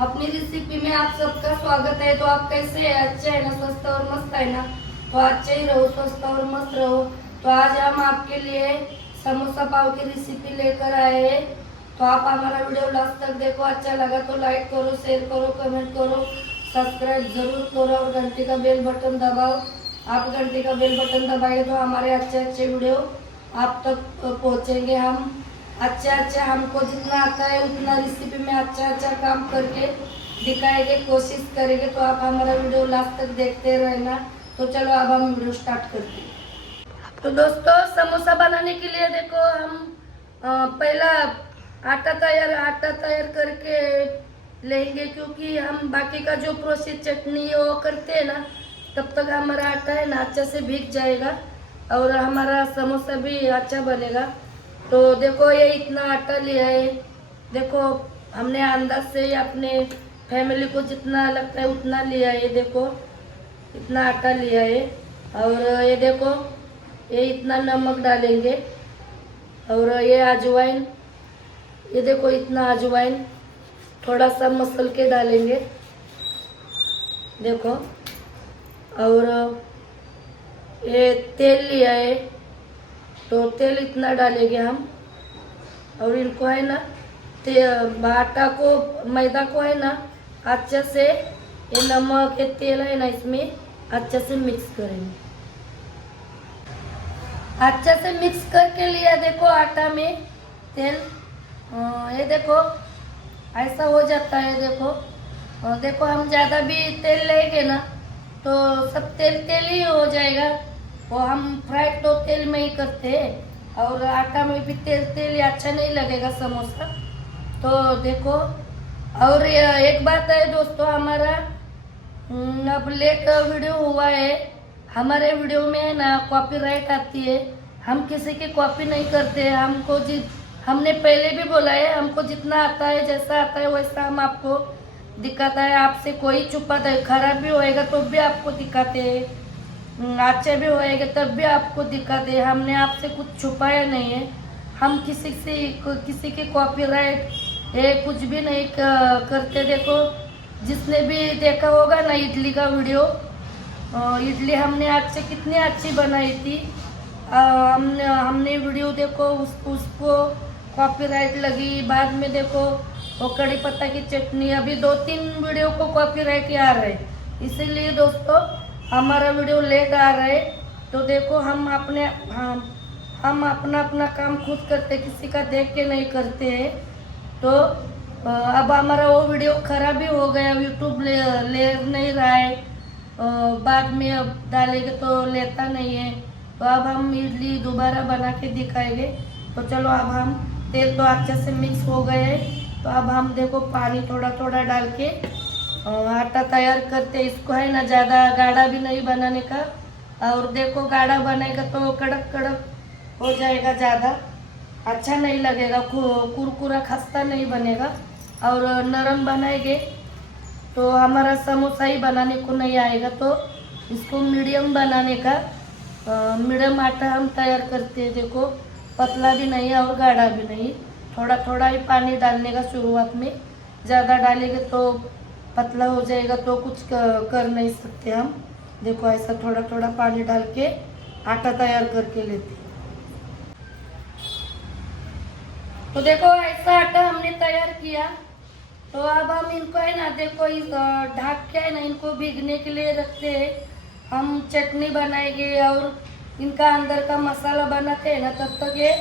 अपनी रेसिपी में आप सबका स्वागत है। तो आप कैसे हैं? अच्छे है ना? स्वस्थ और मस्त है ना? तो अच्छे ही रहो, स्वस्थ और मस्त रहो। तो आज हम आपके लिए समोसा पाव की रेसिपी लेकर आए हैं। तो आप हमारा वीडियो लास्ट तक देखो। अच्छा लगा तो लाइक करो, शेयर करो, कमेंट करो, सब्सक्राइब जरूर करो और घंटी का बेल बटन दबाओ। आप घंटी का बेल बटन दबाएंगे तो हमारे अच्छे अच्छे वीडियो आप तक पहुंचेंगे। हम अच्छा हमको जितना आता है उतना रेसिपी में अच्छा काम करके दिखाएंगे, कोशिश करेंगे। तो आप हमारा वीडियो लास्ट तक देखते रहना। तो चलो अब हम वीडियो स्टार्ट करते हैं। तो दोस्तों, समोसा बनाने के लिए देखो हम पहला आटा तैयार करके लेंगे, क्योंकि हम बाकी का जो प्रोसेस चटनी वो करते हैं ना, तब तक हमारा आटा है ना अच्छा से भीग जाएगा और हमारा समोसा भी अच्छा बनेगा। तो देखो ये इतना आटा लिया है। देखो हमने अंदाज से ही अपने फैमिली को जितना लगता है उतना लिया है। देखो इतना आटा लिया है। और ये देखो ये इतना नमक डालेंगे और ये अजवाइन, ये देखो इतना अजवाइन थोड़ा सा मसल के डालेंगे। देखो और ये तेल लिया है तो तेल इतना डालेंगे हम। और इनको है ना आटा को मैदा को है ना अच्छे से ये नमक ये तेल है ना इसमें अच्छे से मिक्स करेंगे। अच्छे से मिक्स करके लिया देखो आटा में तेल। ये देखो ऐसा हो जाता है। देखो देखो हम ज़्यादा भी तेल लेंगे ना तो सब तेल तेल ही हो जाएगा। वो हम फ्राई तो तेल में ही करते हैं और आटा में भी तेल तेल ही अच्छा नहीं लगेगा समोसा। तो देखो और एक बात है दोस्तों, हमारा अब लेट वीडियो हुआ है। हमारे वीडियो में ना कॉपीराइट आती है। हम किसी की कॉपी नहीं करते। हमने पहले भी बोला है, हमको जितना आता है जैसा आता है वैसा हम आपको दिखाता है। आपसे कोई छुपाता है? खराब भी होएगा तो भी आपको दिखाते हैं, अच्छे भी होएगा तब भी आपको दिखाते हैं। हमने आपसे कुछ छुपाया नहीं है। हम किसी की कॉपीराइट ये कुछ भी नहीं करते। देखो जिसने भी देखा होगा ना इडली का वीडियो, इडली हमने आज से कितनी अच्छी बनाई थी। हमने वीडियो देखो उसको कॉपीराइट लगी। बाद में देखो वो कड़ी पत्ता की चटनी, अभी 2-3 वीडियो को कॉपीराइट आ रहे हैं। इसीलिए दोस्तों हमारा वीडियो लेट आ रहा है। तो देखो हम अपना अपना काम खुद करते, किसी का देख के नहीं करते हैं। तो अब हमारा वो वीडियो खराब भी हो गया, यूट्यूब ले नहीं रहा है। बाद में अब डालेंगे तो लेता नहीं है। तो अब हम इडली दोबारा बना के दिखाएंगे। तो चलो अब हम तेल तो अच्छे से मिक्स हो गए हैं। तो अब हम देखो पानी थोड़ा थोड़ा डाल के आटा तैयार करते। इसको है ना ज़्यादा गाढ़ा भी नहीं बनाने का। और देखो गाढ़ा बनेगा तो कड़क कड़क हो जाएगा, ज़्यादा अच्छा नहीं लगेगा, कुरकुरा खस्ता नहीं बनेगा। और नरम बनाएंगे तो हमारा समोसा ही बनाने को नहीं आएगा। तो इसको मीडियम बनाने का मीडियम आटा हम तैयार करते हैं। देखो पतला भी नहीं है और गाढ़ा भी नहीं, थोड़ा थोड़ा ही पानी डालने का शुरुआत में। ज़्यादा डालेंगे तो पतला हो जाएगा तो कुछ कर नहीं सकते हम। देखो ऐसा थोड़ा थोड़ा पानी डाल के आटा तैयार करके लेते हैं। तो देखो ऐसा आटा हमने तैयार किया। तो अब हम इनको है ना देखो इस ढक के है ना इनको भीगने के लिए रखते हैं। हम चटनी बनाएंगे और इनका अंदर का मसाला बनाते हैं ना, तब तक ये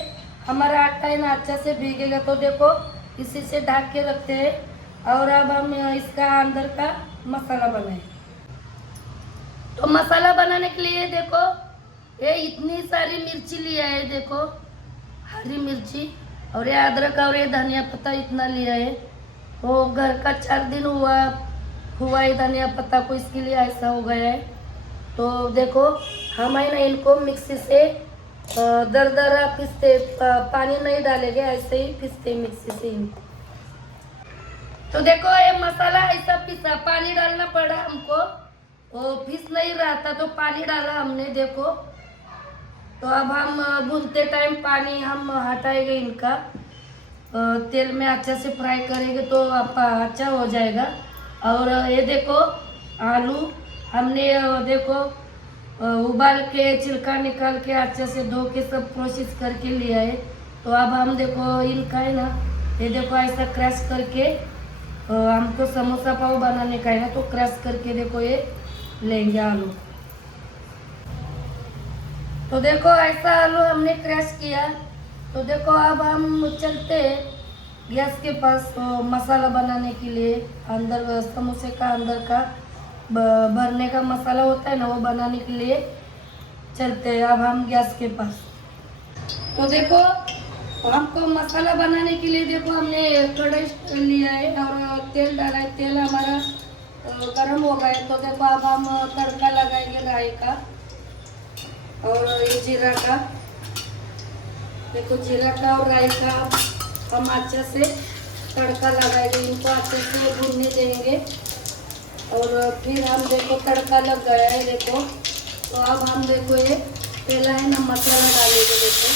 हमारा आटा है ना अच्छा से भीगेगा। तो देखो इसी से ढक के रखते हैं। और अब हम इसका अंदर का मसाला बनाए। तो मसाला बनाने के लिए देखो ये इतनी सारी मिर्ची लिया है। देखो हरी मिर्ची और ये अदरक और ये धनिया पत्ता इतना लिया है। वो घर का 4 दिन हुआ है धनिया पत्ता को, इसके लिए ऐसा हो गया है। तो देखो हम है ना इनको मिक्सी से दरदरा पीसते, पानी नहीं डालेंगे, ऐसे ही पीसते मिक्सी से इनको। तो देखो ये मसाला ऐसा पीसा, पानी डालना पड़ा हमको, वो पीस नहीं रहा था तो पानी डाला हमने। देखो तो अब हम भूनते टाइम पानी हम हटाएंगे इनका। तेल में अच्छा से फ्राई करेंगे तो आपका अच्छा हो जाएगा। और ये देखो आलू हमने देखो उबाल के छिलका निकाल के अच्छे से धो के सब प्रोसेस करके लिया है। तो अब हम देखो इनका है ना, ये देखो ऐसा क्रश करके हमको समोसा पाव बनाने का है ना, तो क्रश करके देखो ये लेंगे आलू। तो देखो ऐसा आलू हमने क्रश किया। तो देखो अब हम चलते हैं गैस के पास। तो मसाला बनाने के लिए अंदर समोसे का अंदर का भरने का मसाला होता है ना, वो बनाने के लिए चलते हैं अब हम गैस के पास। तो देखो हमको मसाला बनाने के लिए देखो हमने कढ़ाई लिया है और तेल डाला है। तेल हमारा गर्म हो गया है। तो देखो अब हम तड़का लगाएंगे राई का और ये जीरा का। देखो जीरा का और राई का हम अच्छे से तड़का लगाएंगे, इनको अच्छे से भूनने देंगे। और फिर हम देखो तड़का लग गया है देखो। तो अब हम देखो ये पहला है ना मसाला डालेंगे देखो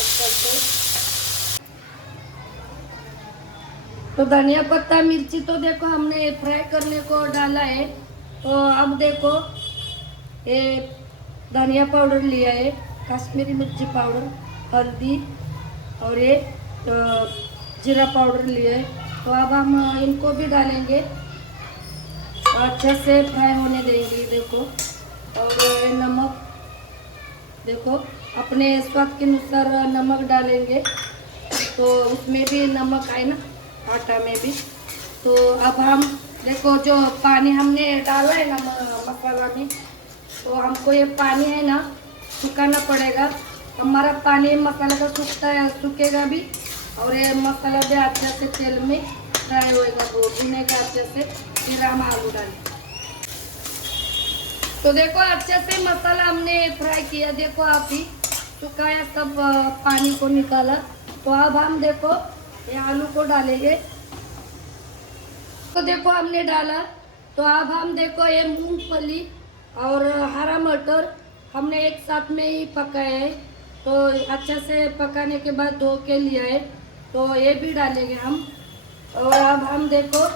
अच्छा से। तो धनिया पत्ता मिर्ची तो देखो हमने फ्राई करने को डाला है। तो अब देखो ये धनिया पाउडर लिया है, कश्मीरी मिर्ची पाउडर, हल्दी और ये जीरा पाउडर लिया है। तो अब हम इनको भी डालेंगे, अच्छे से फ्राई होने देंगे देखो। और नमक देखो अपने स्वाद के अनुसार नमक डालेंगे। तो उसमें भी नमक है ना आटा में भी। तो अब हम देखो जो पानी हमने डाला है ना मसाला में, तो हमको ये पानी है ना सुखाना पड़ेगा। हमारा पानी मसाला का सूखता है, सूखेगा भी और ये मसाला भी अच्छे से तेल में फ्राई होएगा, वो भुनेगा अच्छे से। फिर हम आलू डालेंगे। तो देखो अच्छे से मसाला हमने फ्राई किया, देखो आप ही सुखाया सब पानी को निकाला। तो अब हम देखो ये आलू को डालेंगे। तो देखो हमने डाला। तो अब हम देखो ये मूंगफली और हरा मटर हमने एक साथ में ही पकाया है। तो अच्छे से पकाने के बाद धो के लिया है, तो ये भी डालेंगे हम। और अब हम देखो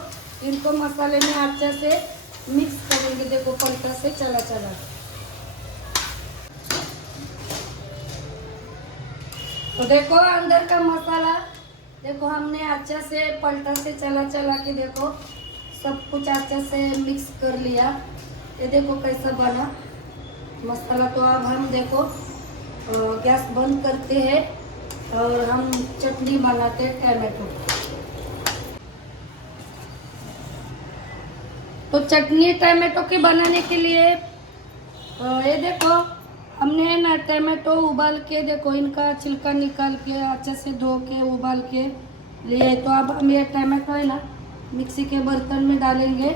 इनको मसाले में अच्छे से मिक्स करेंगे देखो पलटा से चला चला। तो देखो अंदर का मसाला देखो हमने अच्छे से पलटा से चला चला के देखो सब कुछ अच्छे से मिक्स कर लिया। ये देखो कैसा बना मसाला। तो अब हम देखो गैस बंद करते हैं और हम चटनी बनाते हैं टमाटो। तो चटनी टमाटो की बनाने के लिए ये देखो हमने ना टमाटो उबाल के देखो इनका छिलका निकाल के अच्छे से धो के उबाल के लिए। तो अब हम ये टमाटो है ना मिक्सी के बर्तन में डालेंगे।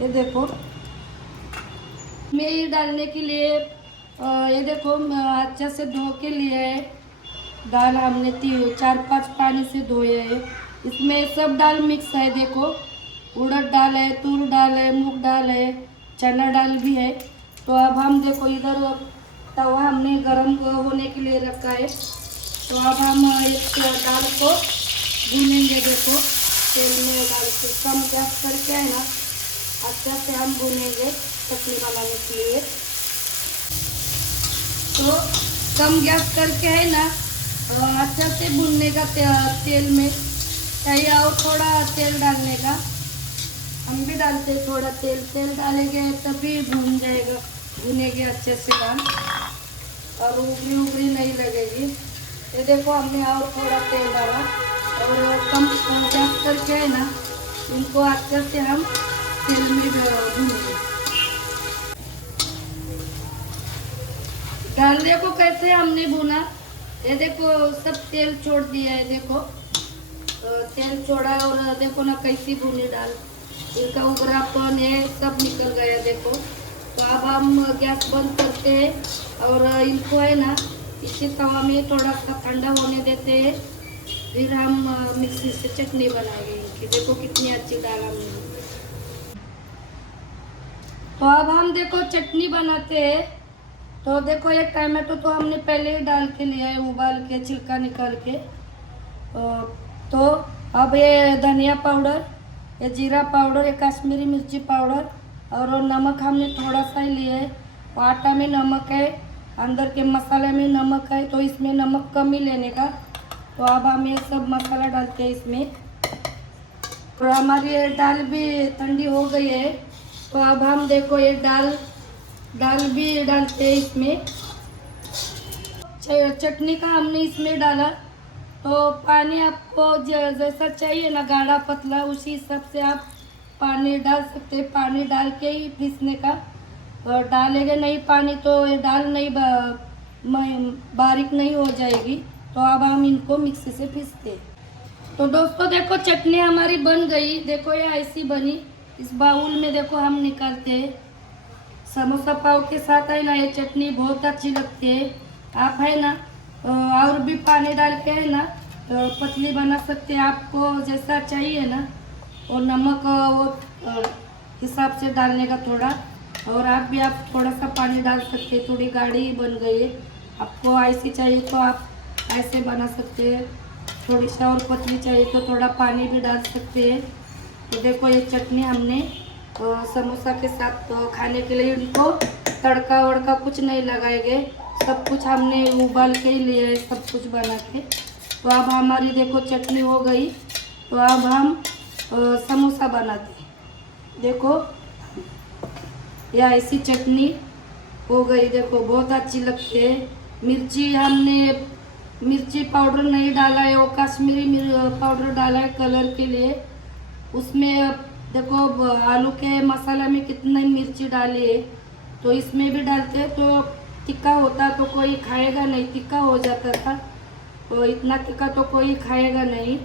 ये देखो मैं डालने के लिए ये देखो अच्छे से धो के लिए है दाल। हमने 4-5 पानी से धोए है। इसमें सब दाल मिक्स है देखो, उड़द दाल है, तूर दाल है, मूंग दाल है, चना दाल भी है। तो अब हम देखो इधर तवा हमने गरम होने के लिए रखा है। तो अब हम इस दाल को भूनेंगे देखो तेल में डाल के। कम गैस करके है ना अच्छा से हम भूनेंगे चटनी बनाने के लिए। तो कम गैस करके है ना अच्छा से भूनने का तेल में चाहिए। और थोड़ा तेल डालने का हम भी डालते थोड़ा तेल डालेंगे तभी भून जाएगा, भुनेंगे अच्छे से दाल और उबली नहीं लगेगी। ये देखो हमने और थोड़ा तेल डाला और कम गैस करके है ना इनको अच्छे से हम तेल में भूनेंगे। दाल देखो कैसे हमने भुना, ये देखो सब तेल छोड़ दिया है देखो तेल छोड़ा और देखो ना कैसी भुनी दाल, इनका उबरापन है सब निकल गया देखो। तो अब हम गैस बंद करते हैं और इनको है ना इसी तवा में थोड़ा सा ठंडा होने देते हैं। फिर हम मिक्सी से चटनी बनाएंगे इनकी। देखो कितनी अच्छी दाल हमने। तो अब हम देखो चटनी बनाते हैं। तो देखो ये टमाटो तो हमने पहले ही डाल के लिया है, उबाल के छिलका निकाल के। तो अब ये धनिया पाउडर, ये जीरा पाउडर, ये कश्मीरी मिर्ची पाउडर और नमक हमने थोड़ा सा ही लिया है। आटा में नमक है, अंदर के मसाले में नमक है, तो इसमें नमक कम ही लेने का। तो अब हम ये सब मसाला डालते हैं इसमें। और हमारी ये दाल भी ठंडी हो गई है, तो अब हम देखो ये दाल भी डालते हैं इसमें। चटनी का हमने इसमें डाला, तो पानी आपको जैसा चाहिए ना, गाढ़ा पतला, उसी हिसाब से आप पानी डाल सकते हैं। पानी डाल के ही पीसने का, और डालेंगे नहीं पानी तो ये दाल नहीं बारीक नहीं हो जाएगी। तो अब हम इनको मिक्सी से पीसते हैं। तो दोस्तों देखो चटनी हमारी बन गई, देखो ये ऐसी बनी। इस बाउल में देखो हम निकालते हैं। समोसा पाव के साथ है ना ये चटनी बहुत अच्छी लगती है। आप है ना और भी पानी डाल के है ना तो पतली बना सकते हैं, आपको जैसा चाहिए ना। और नमक वो हिसाब से डालने का थोड़ा, और आप थोड़ा सा पानी डाल सकते हैं। थोड़ी गाढ़ी बन गई है, आपको ऐसी चाहिए तो आप ऐसे बना सकते हैं। थोड़ी सा और पतली चाहिए तो थोड़ा पानी भी डाल सकते हैं। तो देखो ये चटनी हमने समोसा के साथ खाने के लिए, इनको तड़का वड़का कुछ नहीं लगाएंगे, सब कुछ हमने उबाल के ही लिया है सब कुछ बना के। तो अब हमारी देखो चटनी हो गई, तो अब हम समोसा बनाते हैं। देखो यह ऐसी चटनी हो गई, देखो बहुत अच्छी लगती है। हमने मिर्ची पाउडर नहीं डाला है, वो कश्मीरी पाउडर डाला है कलर के लिए। उसमें देखो आलू के मसाला में कितनी मिर्ची डाली है, तो इसमें भी डालते हैं तो तिक्का होता तो कोई खाएगा नहीं, तिक्का हो जाता था। तो इतना तिक्का तो कोई खाएगा नहीं,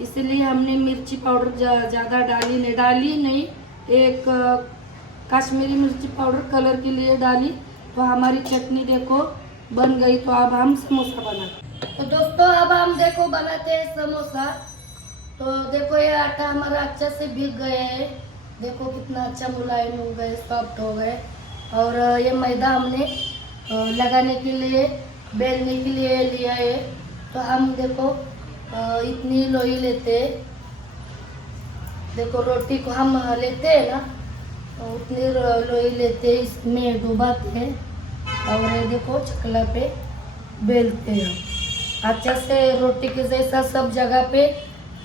इसलिए हमने मिर्ची पाउडर ज़्यादा डाली नहीं। एक कश्मीरी मिर्ची पाउडर कलर के लिए डाली। तो हमारी चटनी देखो बन गई। तो अब हम समोसा बनाते। तो दोस्तों अब हम देखो बनाते हैं समोसा। तो देखो ये आटा हमारा अच्छा से भीग गया है, देखो कितना अच्छा मुलायम हो गए, सॉफ्ट हो गए। और ये मैदा हमने लगाने के लिए, बेलने के लिए लिया है। तो हम देखो इतनी लोई लेते हैं, देखो रोटी को हम लेते हैं ना, तो उतनी लोई लेते हैं, इसमें डुबाते हैं और ये देखो चकला पे बेलते हैं। अच्छा से रोटी के जैसा सब जगह पे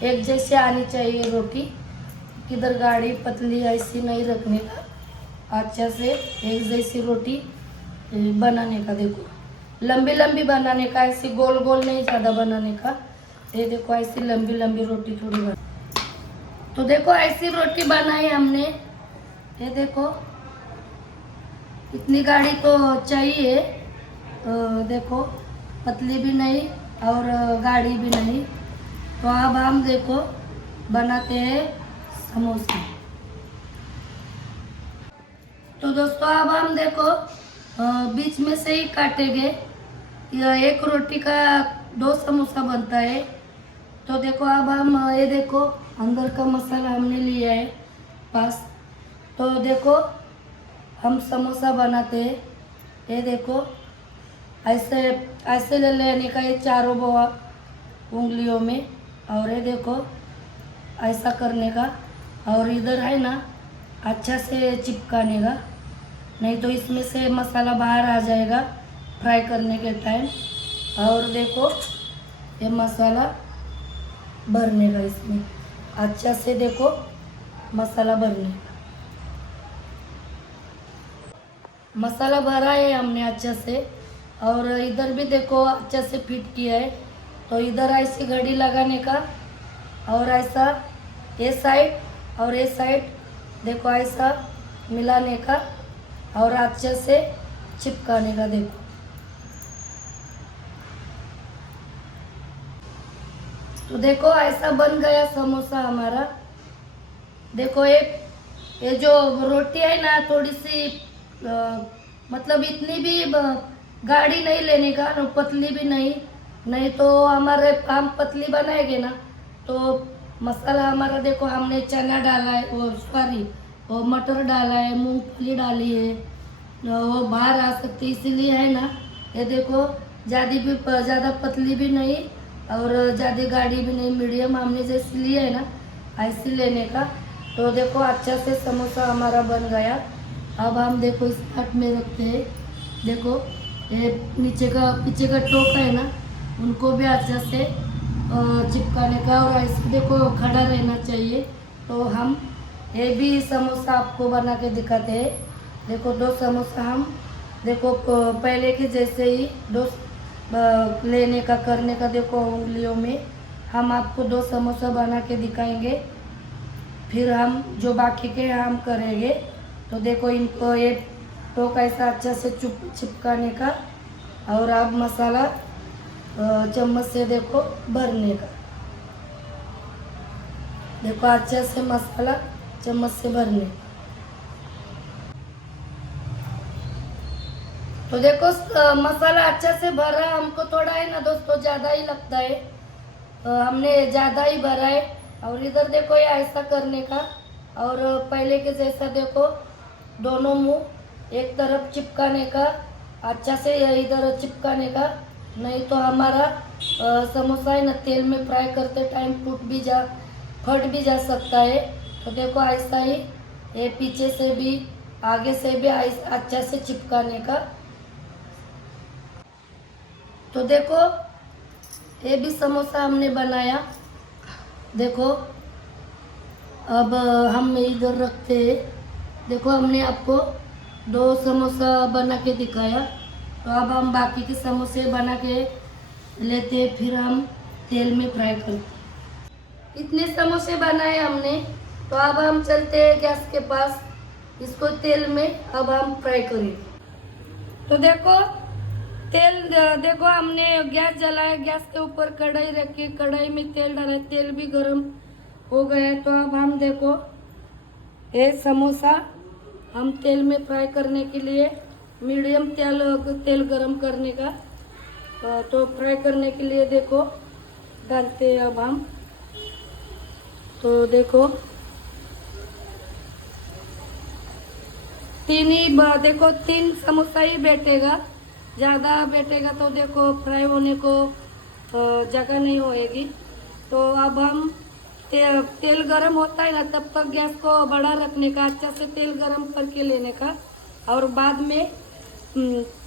एक जैसे आनी चाहिए रोटी, किधर गाढ़ी पतली ऐसी नहीं रखने का, अच्छा से एक जैसी रोटी बनाने का। देखो लंबी लंबी बनाने का, ऐसी गोल गोल नहीं ज़्यादा बनाने का। ये देखो ऐसी लंबी लंबी रोटी थोड़ी बना। तो देखो ऐसी रोटी बनाई हमने, ये देखो इतनी गाढ़ी तो चाहिए, देखो पतली भी नहीं और गाढ़ी भी नहीं। तो अब हम देखो बनाते हैं समोसा। तो दोस्तों अब हम देखो बीच में से ही काटेंगे। यह एक रोटी का 2 समोसा बनता है। तो देखो अब हम ये देखो अंदर का मसाला हमने लिया है पास। तो देखो हम समोसा बनाते हैं, ये देखो ऐसे ऐसे ले लेने का, ये चारों उंगलियों में, और ये देखो ऐसा करने का, और इधर है ना अच्छा से चिपकाने का, नहीं तो इसमें से मसाला बाहर आ जाएगा फ्राई करने के टाइम। और देखो ये मसाला भरने का, इसमें अच्छा से देखो मसाला भरने का। मसाला भरा है हमने अच्छा से, और इधर भी देखो अच्छा से फिट किया है। तो इधर ऐसी घड़ी लगाने का, और ऐसा ये साइड और ये साइड देखो ऐसा मिलाने का, और अच्छे से चिपकाने का। देखो तो देखो ऐसा बन गया समोसा हमारा। देखो ये जो रोटी है ना थोड़ी सी मतलब इतनी भी गाढ़ी नहीं लेने का, पतली भी नहीं तो हमारे हम पतली बनाएंगे ना तो मसाला हमारा देखो हमने चना डाला है, वो सॉरी वो मटर डाला है, मूंगफली डाली है, वो बाहर आ सकती, इसीलिए है ना। ये देखो ज़्यादा पतली भी नहीं और ज़्यादा गाढ़ी भी नहीं, मीडियम हमने जैसे लिया है ना ऐसे लेने का। तो देखो अच्छा से समोसा हमारा बन गया। अब हम देखो इस पार्ट में रखते हैं। देखो ये पीछे का टोका है ना, उनको भी अच्छा से चिपकाने का, और ऐसे देखो खड़ा रहना चाहिए। तो हम ये भी समोसा आपको बना के दिखाते हैं। देखो 2 समोसा हम देखो पहले के जैसे ही 2 लेने का करने का, देखो उंगलियों में हम आपको 2 समोसा बना के दिखाएंगे। फिर हम जो बाकी के हम करेंगे। तो देखो इनको ये टोका ऐसा अच्छा से चिपकाने का, और अब मसाला चम्मच से देखो भरने का। देखो अच्छा से मसाला चम्मच से भरने। तो देखो मसाला अच्छा से भरा। हमको थोड़ा है ना दोस्तों ज़्यादा ही लगता है, हमने ज़्यादा ही भरा है। और इधर देखो ये ऐसा करने का, और पहले के जैसा देखो दोनों मुंह एक तरफ चिपकाने का, अच्छा से इधर चिपकाने का। नहीं तो हमारा समोसा है ना तेल में फ्राई करते टाइम फट भी जा सकता है। तो देखो ऐसा ही ये पीछे से भी आगे से भी अच्छा से चिपकाने का। तो देखो ये भी समोसा हमने बनाया। देखो अब हम इधर रखते हैं। देखो हमने आपको 2 समोसा बना के दिखाया। तो अब हम बाकी के समोसे बना के लेते हैं, फिर हम तेल में फ्राई करते हैं। इतने समोसे बनाए हमने। तो अब हम चलते हैं गैस के पास, इसको तेल में अब हम फ्राई करेंगे। तो देखो देखो हमने गैस जलाया, गैस के ऊपर कढ़ाई रखी, कढ़ाई में तेल डाला, तेल भी गरम हो गया। तो अब हम देखो ये समोसा हम तेल में फ्राई करने के लिए मीडियम तेल गरम करने का, तो फ्राई करने के लिए देखो डालते हैं अब हम। तो देखो देखो 3 समोसा ही बैठेगा, ज़्यादा बैठेगा तो देखो फ्राई होने को जगह नहीं होएगी। तो अब हम तेल गरम होता है ना, तब तक गैस को बड़ा रखने का, अच्छा से तेल गरम करके लेने का, और बाद में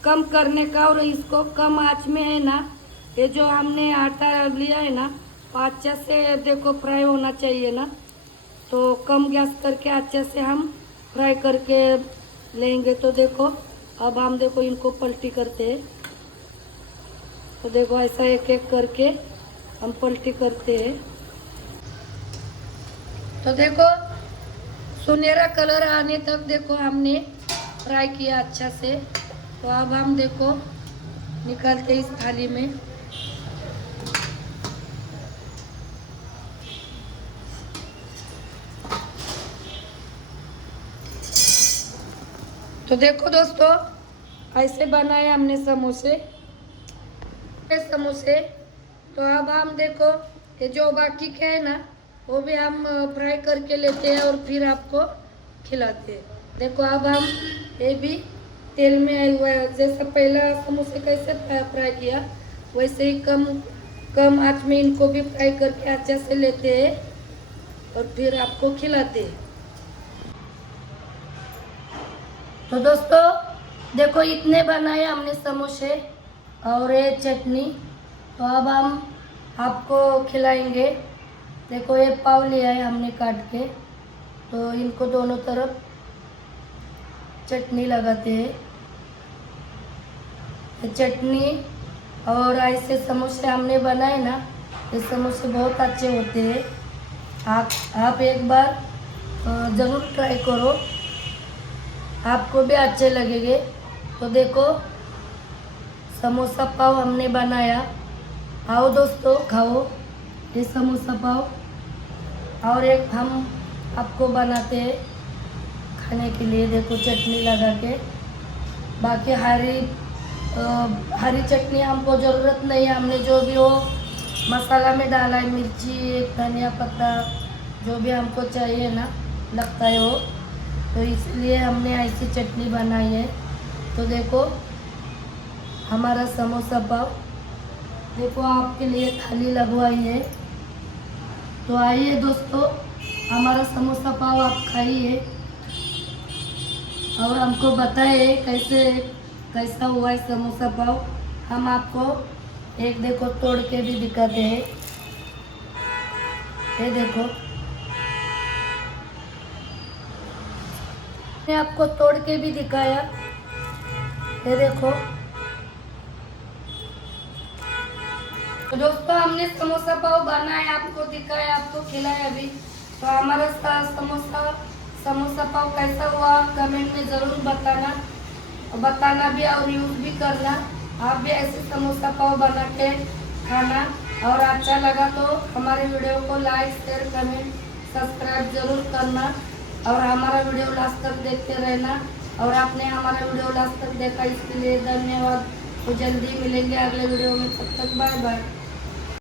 कम करने का। और इसको कम आंच में है ना, ये जो हमने आटा लिया है ना, अच्छा से देखो फ्राई होना चाहिए ना। तो कम गैस करके अच्छा से हम फ्राई करके लेंगे। तो देखो अब हम देखो इनको पलटी करते हैं। तो देखो ऐसा एक एक करके हम पलटी करते हैं। तो देखो सुनहरा कलर आने तक देखो हमने फ्राई किया अच्छा से। तो अब हम देखो निकालते इस थाली में। तो देखो दोस्तों ऐसे बनाए हमने समोसे। तो अब हम देखो ये जो बाकी के है ना, वो भी हम फ्राई करके लेते हैं और फिर आपको खिलाते हैं। देखो अब हम ये भी तेल में आया हुआ है, जैसा पहला समोसे कैसे फ्राई किया वैसे ही कम आंच में इनको भी फ्राई करके अच्छे से लेते हैं और फिर आपको खिलाते हैं। तो दोस्तों देखो इतने बनाए हमने समोसे और ये चटनी। तो अब हम आपको खिलाएंगे। देखो ये पाव लिया है हमने काट के, तो इनको दोनों तरफ चटनी लगाते हैं। ये चटनी और ऐसे समोसे हमने बनाए ना, ये समोसे बहुत अच्छे होते हैं। आप एक बार ज़रूर ट्राई करो, आपको भी अच्छे लगेंगे। तो देखो समोसा पाव हमने बनाया। आओ दोस्तों खाओ ये समोसा पाव। और एक हम आपको बनाते हैं खाने के लिए। देखो चटनी लगा के, बाकी हरी चटनी हमको ज़रूरत नहीं है। हमने जो भी वो मसाला में डाला है, मिर्ची, धनिया पत्ता, जो भी हमको चाहिए ना लगता है वो, तो इसलिए हमने ऐसी चटनी बनाई है। तो देखो हमारा समोसा पाव, देखो आपके लिए थाली लगवाई है। तो आइए दोस्तों, हमारा समोसा पाव आप खाइए और हमको बताइए कैसा हुआ है समोसा पाव। हम आपको एक देखो तोड़ के भी दिखाते हैं। ये देखो, मैंने आपको तोड़ के भी दिखाया। ये देखो तो दोस्तों, हमने समोसा पाव बनाया, आपको दिखाया, आपको खिलाया भी। तो हमारा समोसा पाव कैसा हुआ कमेंट में ज़रूर बताना भी और यूज़ भी करना। आप भी ऐसे समोसा पाव बना के खाना। और अच्छा लगा तो हमारे वीडियो को लाइक शेयर कमेंट सब्सक्राइब जरूर करना और हमारा वीडियो लास्ट तक देखते रहना। और आपने हमारा वीडियो लास्ट तक देखा इसके लिए धन्यवाद। तो जल्दी मिलेंगे अगले वीडियो में, तब तक बाय बाय।